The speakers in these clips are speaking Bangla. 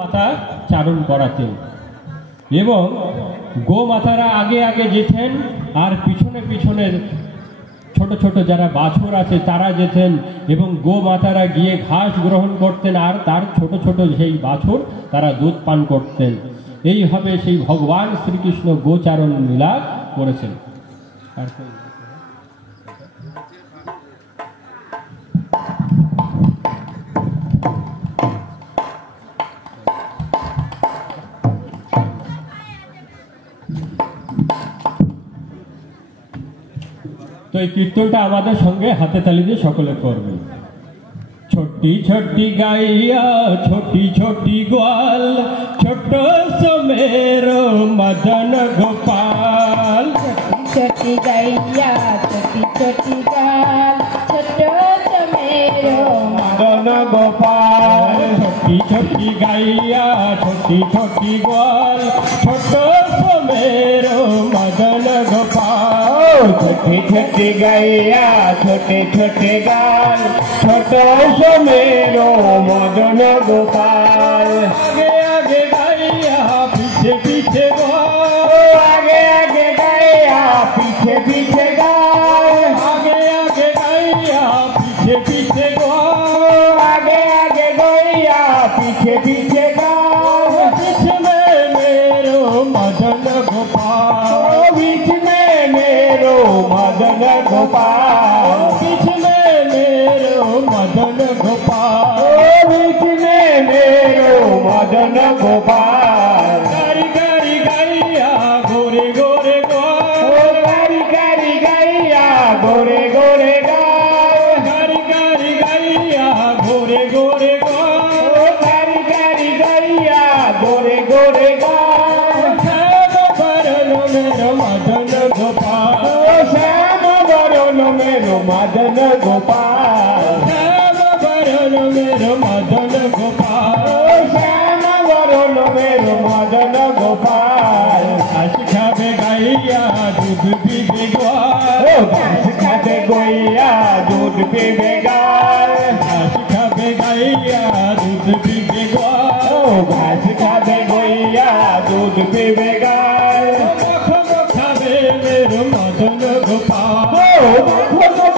মাতা চারণ করাতেন এবং গোমাতারা আগে আগে যেতেন আর পিছনে পিছনে ছোট ছোট যারা বাছুর আছে তারা যেতেন এবং গোমাতারা গিয়ে ঘাস গ্রহণ করতেন আর তার ছোট ছোট সেই বাছুর তারা দুধ পান করতেন। এইভাবে সেই ভগবান শ্রীকৃষ্ণ গোচারণ লীলা করেছেন। তো এই কীর্তনটা আমাদের সঙ্গে হাতে তালি দিয়ে সকলে করবেন। ছোটি ছোটি গাইয়া ছোটি ছোটি গোয়াল ছোট সমের মদন গোপাল। ছোটি গাইয়া ছোটি ছোটি গাল ছোট সমের মদন গোপাল। ছোটি ছোটি গাইয়া ছোটি ছোটি গোয়াল ছোট সমের মদন গোপাল। छोटी छोटी गैया छोटे छोटे गाल छोटो समेरो मदन गोपाल। आगे आगे गैया पीछे पीछे गोपाल। आगे आगे गैया पीछे पीछे गाल। आगे आगे गैया पीछे पीछे गोपाल। आगे आगे गैया पीछे पीछे गाल। बीच में मेरो मदन गोपाल। बीच में मेरो मदन गोपाल। बीच में मेरो मदन गोपाल। बीच में मेरो मदन गोपाल। गारी गारी गैया गोरे गोरे गोपाल। गारी गारी गैया गोरे गोरे गाल। गारी गारी गैया गोरे गोरे गोपाल। गारी गारी गैया गोरे गोरे गाल। श्याम बरन मेरो मदन गोपाल। श्याम बरन मेरो मदन गोपाल। श्याम बरन मेरो मदन गोपाल। श्याम बरन मेरो मदन गोपाल। घास खावे गैया दूध पीवे ग्वाल। घास खाते गैया दूध पीवे गाल। घास खावे गैया दूध पीवे ग्वाल। घास खाते गैया दूध पीवे गाल। मखन खावे मेरो मदन गोपाल।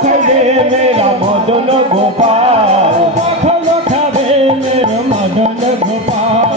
खावे मेरा मदन गोपाल। मखन खावे मेरो मदन गोपाल।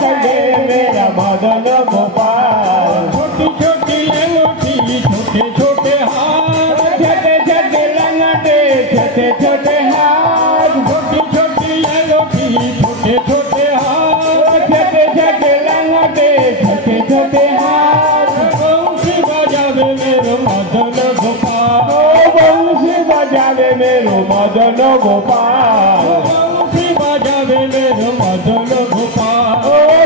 खावे मेरा मदन गोपाल। छोटी छोटी लंगोटी छोटे छोटे हाथ। छोटे छोटे लंगटे छोटे छोटे हाथ। छोटी छोटी लंगोटी छोटे छोटे हाथ। छोटे छोटे लंगटे छोटे छोटे हाथ। बंसी बजावे मेरो मदन गोपाल। बंसी बजावे मेरो मदन गोपाल। बंसी बजावे मेरो मदन गोपाल।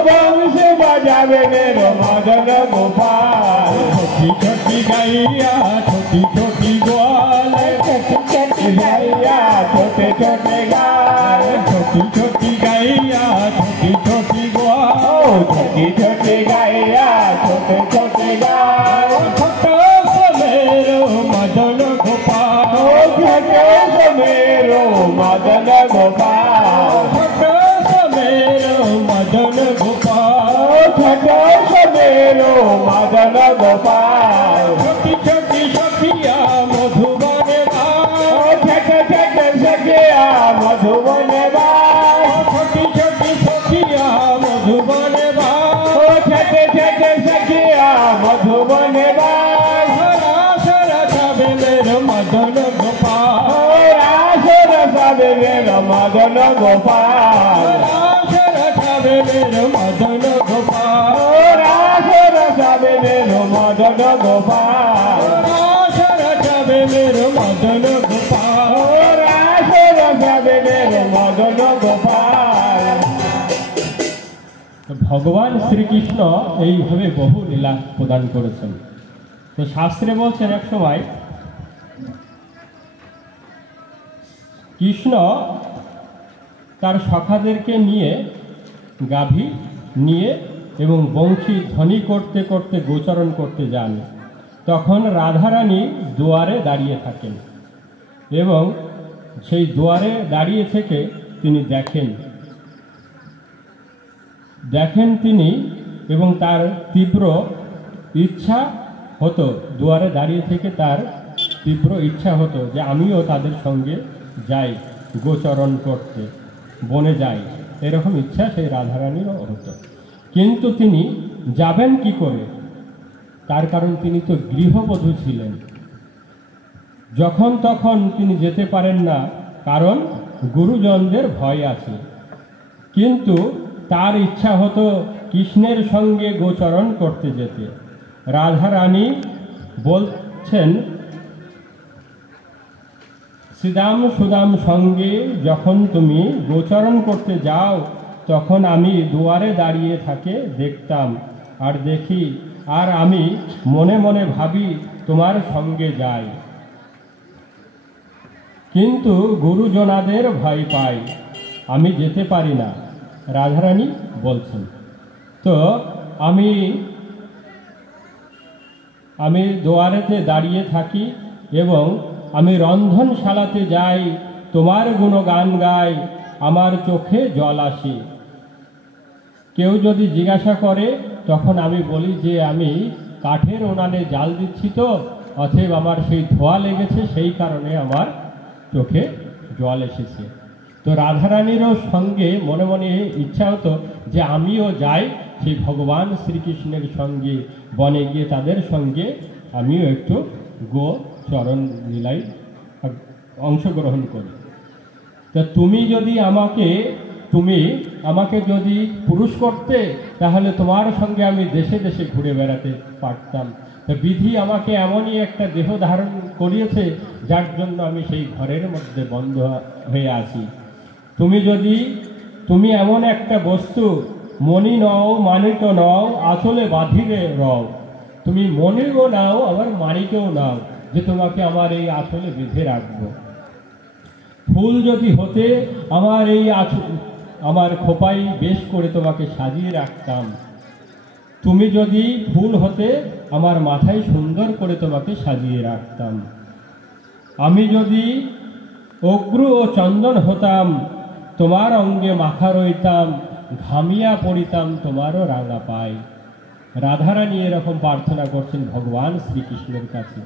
बंसी बजावे मेरो मदन गोपाल। छोटी छोटी गैया छोटी छोटी ग्वाल। छोटी छोटी गैया छोटे छोटे गाल। छोटी छोटी गैया छोटी छोटी ग्वाल। छोटी छोटी गैया छोटे छोटे गाल। छोटो समेरो मदन गोपाल। छोटे समेरो मदन गोपाल। छोटो समेरो मदन गोपाल। छोटे समेरो मदन गोपाल। छोटी छोटी सखिया मधुबन बाल। छोटे छोटे सखिया मधुबन बाल। छोटी छोटी सखिया मधुबन बाल। छोटे छोटे सखिया मधुबन बाल। सरा जावे मेरो मदन गोपाल। रसावे मेरो मदन गोपाल। सरा जावे मेरो मदन गोपाल। रसावे मेरो मदन गोपाल। सरा जावे मेरो मदन गोपाल। रसावे मेरो मदन गोपाल। ভগবান শ্রীকৃষ্ণ এইভাবে বহু লীলা প্রদান করেছেন। তো শাস্ত্রে বলছেন এক সময় কৃষ্ণ তার সখাদেরকে নিয়ে গাভী নিয়ে এবং বংশী ধ্বনি করতে করতে গোচরণ করতে যান। তখন রাধারানী দুয়ারে দাঁড়িয়ে থাকেন এবং সেই দুয়ারে দাঁড়িয়ে থেকে তিনি দেখেন দেখেন তিনি এবং তার তীব্র ইচ্ছা হতো, দুয়ারে দাঁড়িয়ে থেকে তার তীব্র ইচ্ছা হতো যে আমিও তাদের সঙ্গে যাই, গোচরণ করতে, বনে যাই, এরকম ইচ্ছা সেই রাধারানীরও হতো। কিন্তু তিনি যাবেন কি করে? তার কারণ তিনি তো গৃহবধূ ছিলেন। যখন তখন তিনি যেতে পারেন না, কারণ গুরুজনদের ভয় আছে। কিন্তু তার ইচ্ছা হতো কৃষ্ণের সঙ্গে গোচরণ করতে যেতে। রাধারানী বলছেন, শ্রীদাম সুদাম সঙ্গে যখন তুমি গোচরণ করতে যাও, তখন আমি দুয়ারে দাঁড়িয়ে থাকে দেখতাম আর দেখি, আর আমি মনে মনে ভাবি তোমার সঙ্গে যাই, কিন্তু গুরুজনাদের ভয় পাই, আমি যেতে পারি না। রাধারানী বলছেন, তো আমি দুয়ারেতে দাঁড়িয়ে থাকি এবং আমি রন্ধনশালাতে যাই, তোমার গুণগান গাই, আমার চোখে জল আসে। কেউ যদি জিজ্ঞাসা করে, তখন আমি বলি যে আমি কাঠের উনানে জাল দিচ্ছি, তো অতএব আমার সেই ধোঁয়া লেগেছে, সেই কারণে আমার চোখে জল এসেছে। তো রাধারানীরও সঙ্গে মনে মনে ইচ্ছা হতো যে আমিও যাই সেই ভগবান শ্রীকৃষ্ণের সঙ্গে বনে গিয়ে তাদের সঙ্গে আমিও একটু গোচরণ লীলায় অংশগ্রহণ করি। তা তুমি আমাকে যদি পুরুষ করতে, তাহলে তোমার সঙ্গে আমি দেশে দেশে ঘুরে বেড়াতে পারতাম। তা বিধি আমাকে এমনই একটা দেহ ধারণ করিয়েছে, যার জন্য আমি সেই ঘরের মধ্যে বন্ধ হয়ে আছি। তুমি এমন একটা বস্তু, মণি নও মানিক নও, আঁচলে বাঁধিলে রও। তুমি মণিও নাও, আবার মানিকেও নাও, যে তোমাকে আমার এই আঁচলে বেঁধে রাখবো। ফুল যদি হতে, আমার খোপাই বেশ করে তোমাকে সাজিয়ে রাখতাম। তুমি যদি ফুল হতে, আমার মাথায় সুন্দর করে তোমাকে সাজিয়ে রাখতাম। আমি যদি অগ্রু ও চন্দন হতাম, তোমার অঙ্গে মাখা রইতাম, ঘামিয়া পড়িতাম তোমারও রাঙা পাই। রাধারানী এরকম প্রার্থনা করছেন ভগবান শ্রীকৃষ্ণের কাছে,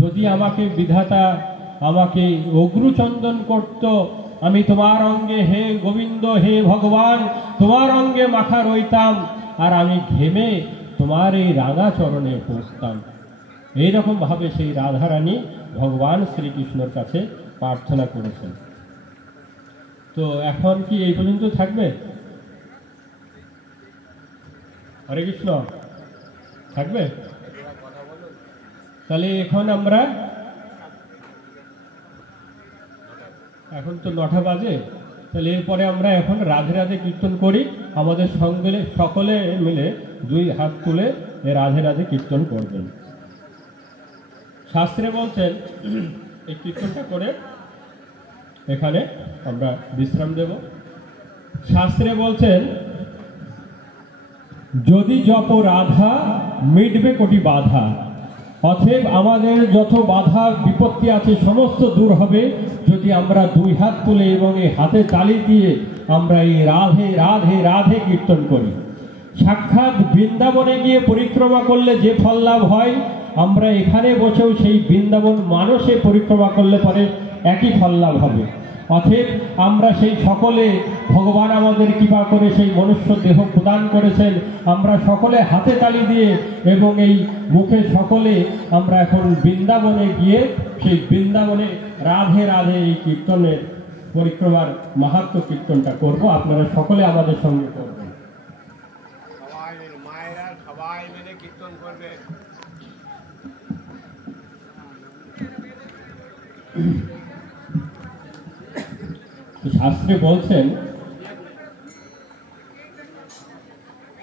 যদি আমাকে বিধাতা আমাকে অগ্রুচন্দন করত, আমি তোমার অঙ্গে, হে গোবিন্দ, হে ভগবান, তোমার অঙ্গে মাখা রইতাম, আর আমি ঘেমে তোমার এই রাঙা চরণে পৌঁছতাম। এইরকম ভাবে সেই রাধারানী ভগবান শ্রীকৃষ্ণের কাছে প্রার্থনা করেছেন। তো এখন কি এই পর্যন্ত থাকবে? হরে কৃষ্ণ, থাকবে? তাহলে এখন তো 9টা বাজে, তাহলে এরপরে আমরা এখন রাধে রাধে কীর্তন করি। আমাদের সঙ্গে সকলে মিলে 2 হাত তুলে রাধে রাধে কীর্তন করবেন। শাস্ত্রে বলছেন, এই কীর্তনটা করে এখানে আমরা বিশ্রাম দেব। শাস্ত্রে বলছেন, যদি জপ রাধা মিটবে কোটি বাধা। অতএব আমাদের যত বাধা বিপত্তি আছে সমস্ত দূর হবে যদি আমরা 2 হাত তুলে এবং এই হাতে তালি দিয়ে আমরা এই রাধে রাধে রাধে কীর্তন করি। সাক্ষাৎ বৃন্দাবনে গিয়ে পরিক্রমা করলে যে ফল লাভ হয়, আমরা এখানে বসেও সেই বৃন্দাবন মানসে পরিক্রমা করলে পরে একই ফল লাভ হবে। অতএব আমরা সেই সকলে, ভগবান আমাদের কৃপা করে সেই মনুষ্য দেহ প্রদান করেছেন, আমরা সকলে হাতে তালি দিয়ে এবং এই মুখে সকলে আমরা এখন বৃন্দাবনে গিয়ে সেই বৃন্দাবনে রাধে রাধে এই কীর্তনের পরিক্রমার মাহাত্ম্য কীর্তনটা করব। আপনারা সকলে আমাদের সঙ্গে করবেন। মায়েরা সবাই মিলে কীর্তন করবে। শাস্ত্রে বলছেন,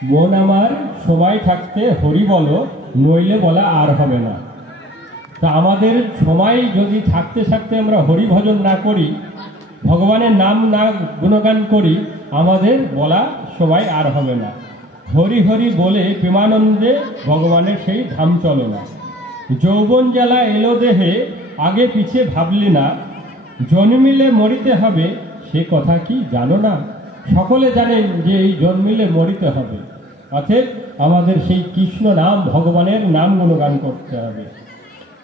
মন আমার সময় থাকতে হরি বলো, নইলে বলা আর হবে না। তা আমাদের সময় যদি থাকতে থাকতে আমরা হরি ভজন না করি, ভগবানের নাম না গুণগান করি, আমাদের বলা সময় আর হবে না। হরি হরি বলে প্রেমানন্দে ভগবানের সেই ধাম চলো না। যৌবন জ্বালা এলো দেহে, আগে পিছে ভাবলি না, জন্মিলে মরিতে হবে সে কথা কি জানো না। সকলে জানেন যে এই জন্মিলে মরিতে হবে, অতএব আমাদের সেই কৃষ্ণ নাম ভগবানের নামগুলো গান করতে হবে।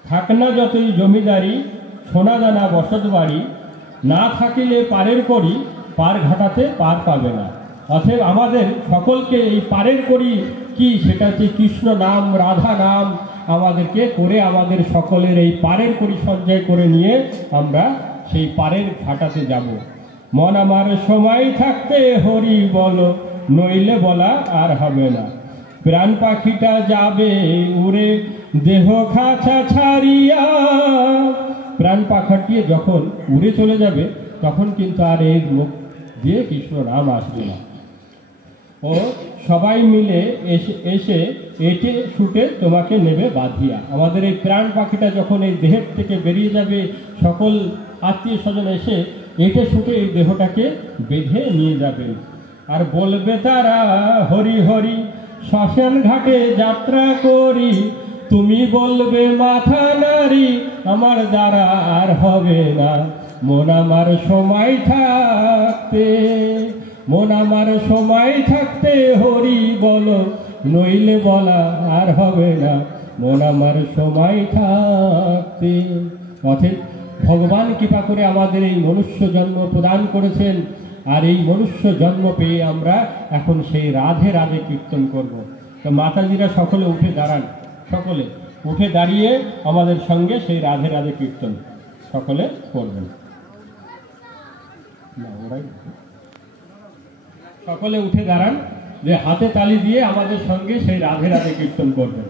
থাক না যতই জমিদারি সোনা দানা বসত বাড়ি, না থাকিলে পারের করি পার ঘাটাতে পার পাবে না। অতএব আমাদের সকলকে এই পারের করি কি, সেটা হচ্ছে কৃষ্ণ নাম, রাধা নাম আমাদেরকে করে আমাদের সকলের এই পারের করি সঞ্চয় করে নিয়ে আমরা সেই পারের ঘাটাতে যাব। মন আমার সময় থাকতে হরি বলো, নইলে বলা আর হবে না। প্রাণ পাখিটা যাবে উড়ে দেহ খাঁচা ছাড়িয়া, প্রাণ পাখাটি যখন উড়ে চলে যাবে তখন কিন্তু আর এর মুখ দিয়ে কৃষ্ণ নাম আসবে না। ও সবাই মিলে এসে এটে শুটে তোমাকে নেবে বাঁধিয়া। আমাদের এই প্রাণ পাখিটা যখন এই দেহের থেকে বেরিয়ে যাবে, সকল আত্মীয় স্বজন এসে এটে শুটে এই দেহটাকে বেঁধে নিয়ে যাবেন। আর বলবে তারা হরি হরি শ্মশান ঘাটে যাত্রা করি, তুমি বলবে মাথা নারী আমার দ্বারা আর হবে না। মন আমার সময় থাকতে, মন আমার সময় থাকতে হরি বলো, নইলে বলা আর হবে না। মন আমার সময় থাকতে। অতএব ভগবান কৃপা করে আমাদের এই মনুষ্য জন্ম প্রদান করেছেন, আর এই মনুষ্য জন্ম পেয়ে আমরা এখন সেই রাধে রাধে কীর্তন করব। তো মাতাজিরা সকলে উঠে দাঁড়ান, সকলে উঠে দাঁড়িয়ে আমাদের সঙ্গে সেই রাধে রাধে কীর্তন সকলে করবেন। সকলে উঠে দাঁড়ান, যে হাতে তালি দিয়ে আমাদের সঙ্গে সেই রাধে রাধে কীর্তন করবেন।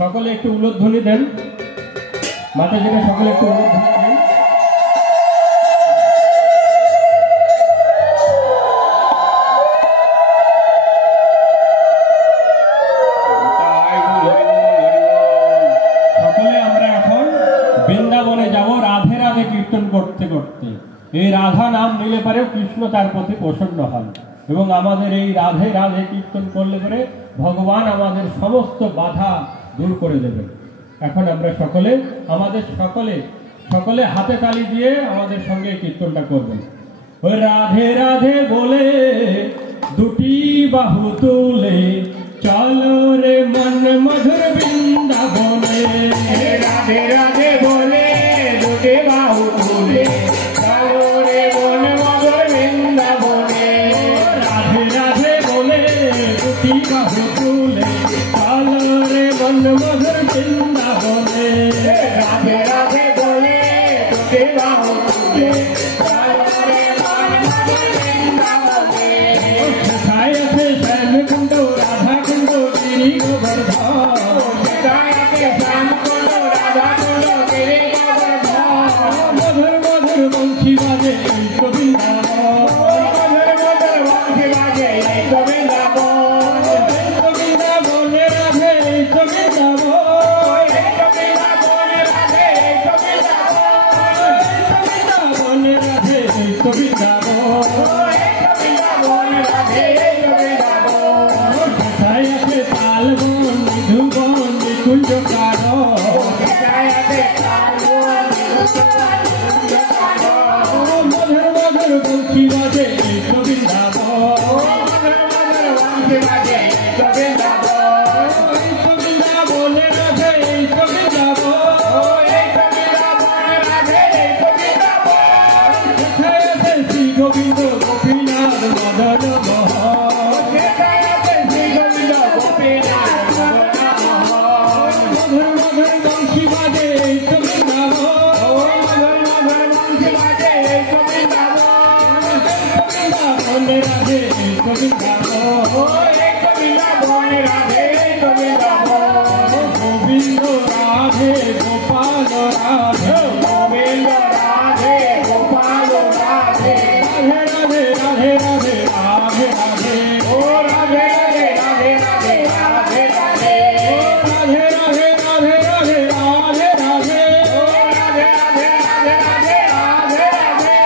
সকলে একটু উলুধ্বনি দেন, মাতাজিরা সকলে একটু উলুধ্বনি দেন। বৃন্দাবনে যাব রাধে রাধে কীর্তন করতে করতে। এই রাধা নাম নিলে পরে কৃষ্ণ তার প্রতি প্রসন্ন হন, এবং আমাদের এই রাধে রাধে কীর্তন করলে পরে ভগবান আমাদের সমস্ত বাধা দূর করে দেবেন। এখন আমরা সকলে আমাদের সকলে হাতে তালি দিয়ে আমাদের সঙ্গে কীর্তনটা করবেন। ওই রাধে রাধে বলে দুটি বাহু তুলে, চলো রে মন মধুর বৃন্দাবনে। রাধে রাধে বলে দুটি বাহু তুলে, চলো রে মন মধুর বৃন্দাবনে। রাধে রাধে বলে দুটি বাহু তুলে, চলো রে মন মধুর বৃন্দাবনে। রাধে রাধে বলে দুটি বাহু তুলে, চলো রে মন মধুর বৃন্দাবনে। সেথায় আছে শ্যাম কুণ্ড রাধা কুণ্ড গিরি গোবর্ধন, সেথায় আছে শ্যাম কুণ্ড রাধা কুণ্ড গিরি গোবর্ধন। মধুর মধুর বংশী বাজে এই তো বৃন্দাবন, মধুর মধুর বংশী বাজে এই তো বৃন্দাবন। এই তো বৃন্দাবনে রাধে এই তো বৃন্দাবন, এই তো বৃন্দাবনে রাধে এই তো বৃন্দাবন। এই তো বৃন্দাবনে রাধে এই তো বৃন্দাবন। সেথায় আছে তালবন নিধুবন নিকুঞ্জ কানন, মধুর মধুর বংশী বাজে এই তো বৃন্দাবন। এই তো বৃন্দাবনে রাধে এই তো বৃন্দাবন। সেথায় আছে শ্রী গোবিন্দ গোপীনাথ মদন মোহন, মধুর মধুর বংশী বাজে এই তো বৃন্দাবন। বৃন্দাবনে রাধে এই তো বৃন্দাবন। গোবিন্দ রাধে গোপাল রাধে, রাধে রাধে রাধে রাধে রাধে রাধে। ও রাধে রাধে রাধে রাধে রাধে রাধে। ও রাধে রাধে রাধে রাধে রাধে রাধে। ও রাধে রাধে রাধে রাধে রাধে রাধে।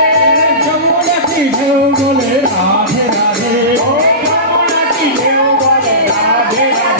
যমুনা কি ঢেউ বলে রাধে রাধে। ও যমুনা কি ঢেউ বলে রাধে রাধে।